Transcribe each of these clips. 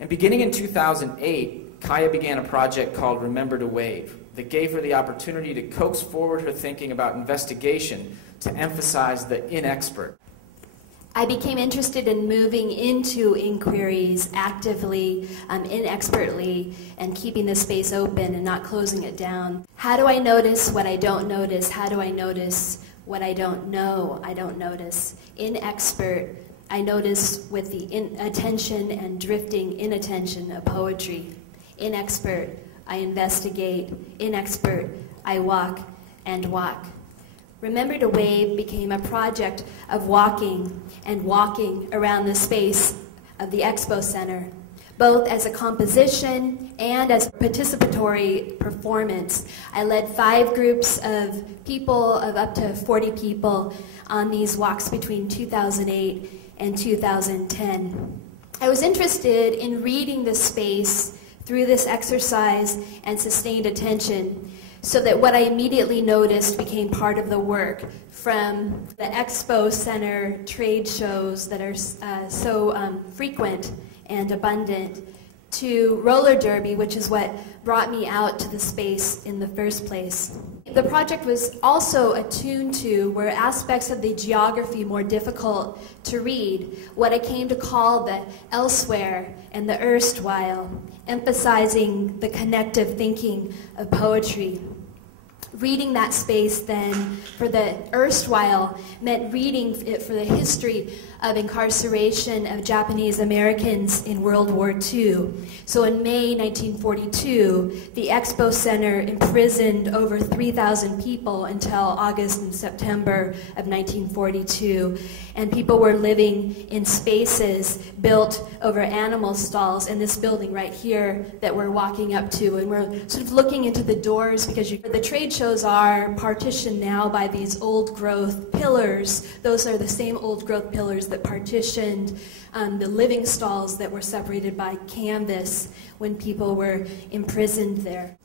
And beginning in 2008, Kaia began a project called Remember to Wave that gave her the opportunity to coax forward her thinking about investigation to emphasize the inexpert. I became interested in moving into inquiries actively, inexpertly, and keeping the space open and not closing it down. How do I notice what I don't notice? How do I notice what I don't know I don't notice? Inexpert, I notice with the attention and drifting inattention of poetry. Inexpert, I investigate. Inexpert, I walk and walk. Remember to Wave became a project of walking and walking around the space of the Expo Center, both as a composition and as a participatory performance. I led 5 groups of people, of up to 40 people, on these walks between 2008 and 2010. I was interested in reading the space through this exercise and sustained attention, so that what I immediately noticed became part of the work, from the Expo Center trade shows that are so frequent and abundant, to roller derby, which is what brought me out to the space in the first place. The project was also attuned to were aspects of the geography more difficult to read, what I came to call the elsewhere and the erstwhile, emphasizing the connective thinking of poetry. Reading that space then for the erstwhile meant reading it for the history of incarceration of Japanese Americans in World War II. So in May 1942, the Expo Center imprisoned over 3,000 people until August and September of 1942. And people were living in spaces built over animal stalls in this building right here that we're walking up to. And we're sort of looking into the doors because the trade shows are partitioned now by these old growth pillars. Those are the same old growth pillars that partitioned the living stalls that were separated by canvas when people were imprisoned there.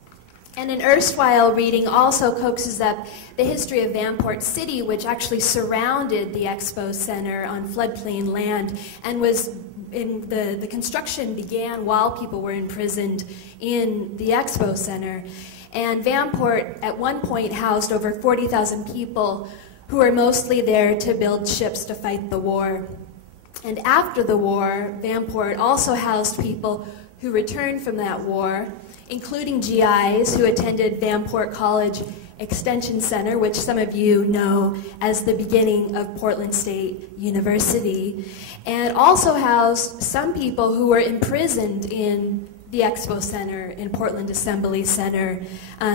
And an erstwhile reading also coaxes up the history of Vanport City, which actually surrounded the Expo Center on floodplain land and was in the construction began while people were imprisoned in the Expo Center. And Vanport at one point housed over 40,000 people who were mostly there to build ships to fight the war. And after the war, Vanport also housed people who returned from that war, including GIs who attended Vanport College Extension Center, which some of you know as the beginning of Portland State University, and also housed some people who were imprisoned in the Expo Center, in Portland Assembly Center,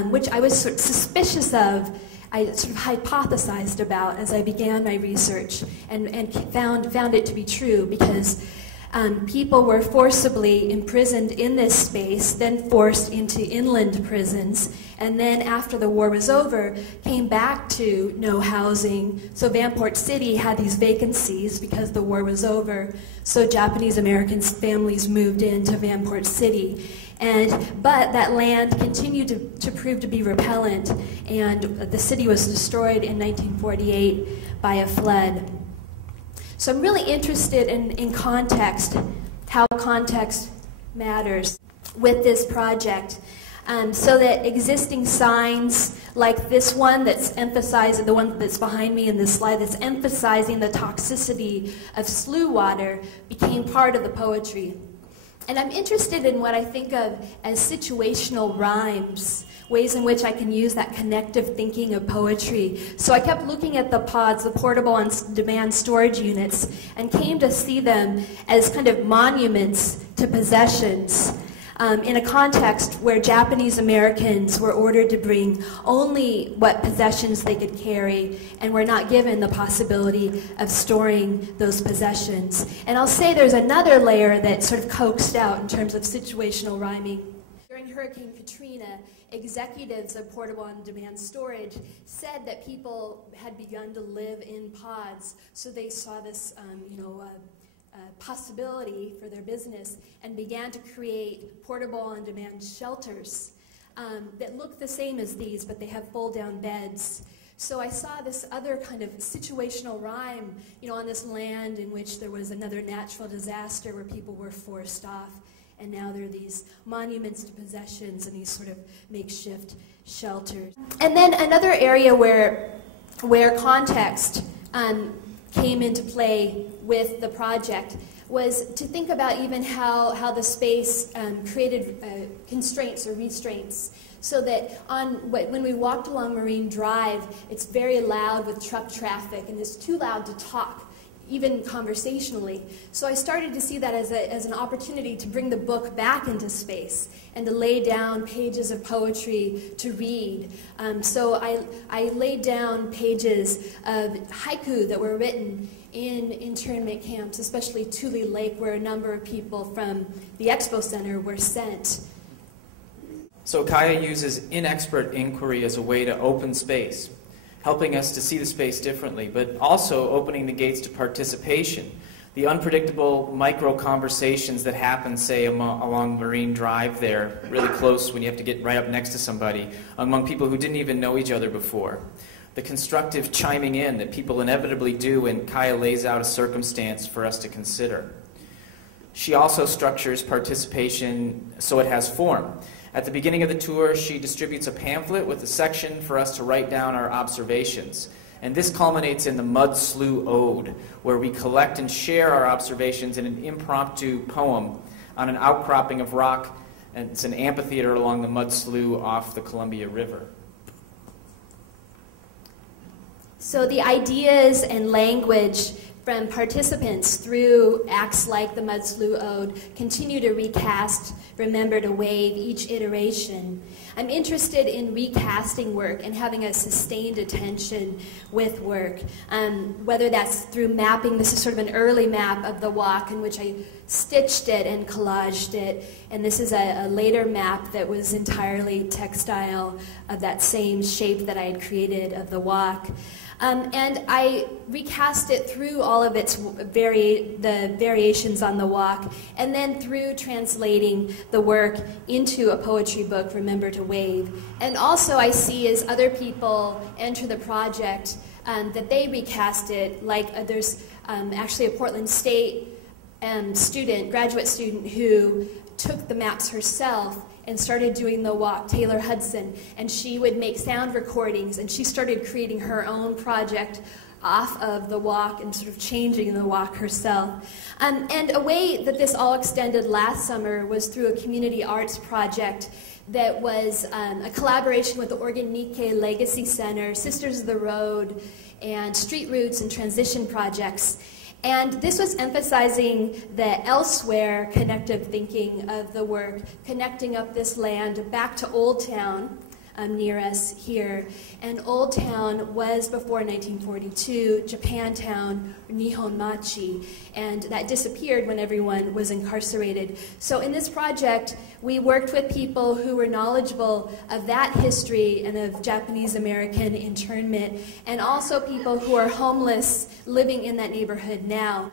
which I was sort of suspicious of. I sort of hypothesized about as I began my research and found it to be true, because people were forcibly imprisoned in this space, then forced into inland prisons, and then after the war was over, came back to no housing. So Vanport City had these vacancies because the war was over, so Japanese American families moved into Vanport City. But that land continued to prove to be repellent, and the city was destroyed in 1948 by a flood. So I'm really interested in context, how context matters with this project, so that existing signs like this one that's emphasizing, the one that's behind me in this slide, that's emphasizing the toxicity of slough water, became part of the poetry. And I'm interested in what I think of as situational rhymes, ways in which I can use that connective thinking of poetry. So I kept looking at the pods, the portable on-demand storage units, and came to see them as kind of monuments to possessions in a context where Japanese Americans were ordered to bring only what possessions they could carry and were not given the possibility of storing those possessions. And I'll say there's another layer that sort of coaxed out in terms of situational rhyming. During Hurricane Katrina, executives of portable on-demand storage said that people had begun to live in pods, so they saw this possibility for their business and began to create portable on-demand shelters that look the same as these, but they have fold-down beds. So I saw this other kind of situational rhyme, on this land in which there was another natural disaster where people were forced off and now there are these monuments to possessions and these sort of makeshift shelters. And then another area where context came into play with the project was to think about even how the space created constraints or restraints. So that when we walked along Marine Drive, it's very loud with truck traffic, and it's too loud to talk, even conversationally. So I started to see that as an opportunity to bring the book back into space and to lay down pages of poetry to read. So I laid down pages of haiku that were written in internment camps, especially Tule Lake, where a number of people from the Expo Center were sent. So Kaia uses inexpert inquiry as a way to open space, helping us to see the space differently, but also opening the gates to participation, the unpredictable micro-conversations that happen, say, along Marine Drive there, really close when you have to get right up next to somebody, among people who didn't even know each other before. The constructive chiming in that people inevitably do when Kaia lays out a circumstance for us to consider. She also structures participation so it has form. At the beginning of the tour, she distributes a pamphlet with a section for us to write down our observations. And this culminates in the Mud Slough Ode, where we collect and share our observations in an impromptu poem on an outcropping of rock, and it's an amphitheater along the Mud Slough off the Columbia River. So the ideas and language from participants through acts like the Mud Slough Ode continue to recast Remember to Wave each iteration. I'm interested in recasting work and having a sustained attention with work, whether that's through mapping. This is sort of an early map of the walk in which I stitched it and collaged it, and this is a later map that was entirely textile of that same shape that I had created of the walk. And I recast it through all of its the variations on the walk, and then through translating the work into a poetry book, Remember to Wave. And also I see as other people enter the project that they recast it, like there's actually a Portland State graduate student who took the maps herself and started doing the walk, Taylor Hudson, and she would make sound recordings, and she started creating her own project off of the walk and sort of changing the walk herself. And a way that this all extended last summer was through a community arts project that was a collaboration with the Oregon Nikkei Legacy Center, Sisters of the Road, and Street Roots and Transition Projects. And this was emphasizing the elsewhere connective thinking of the work, connecting up this land back to Old Town near us here. And Old Town was, before 1942, Japantown, Nihonmachi, and that disappeared when everyone was incarcerated. So in this project, we worked with people who were knowledgeable of that history and of Japanese American internment, and also people who are homeless living in that neighborhood now.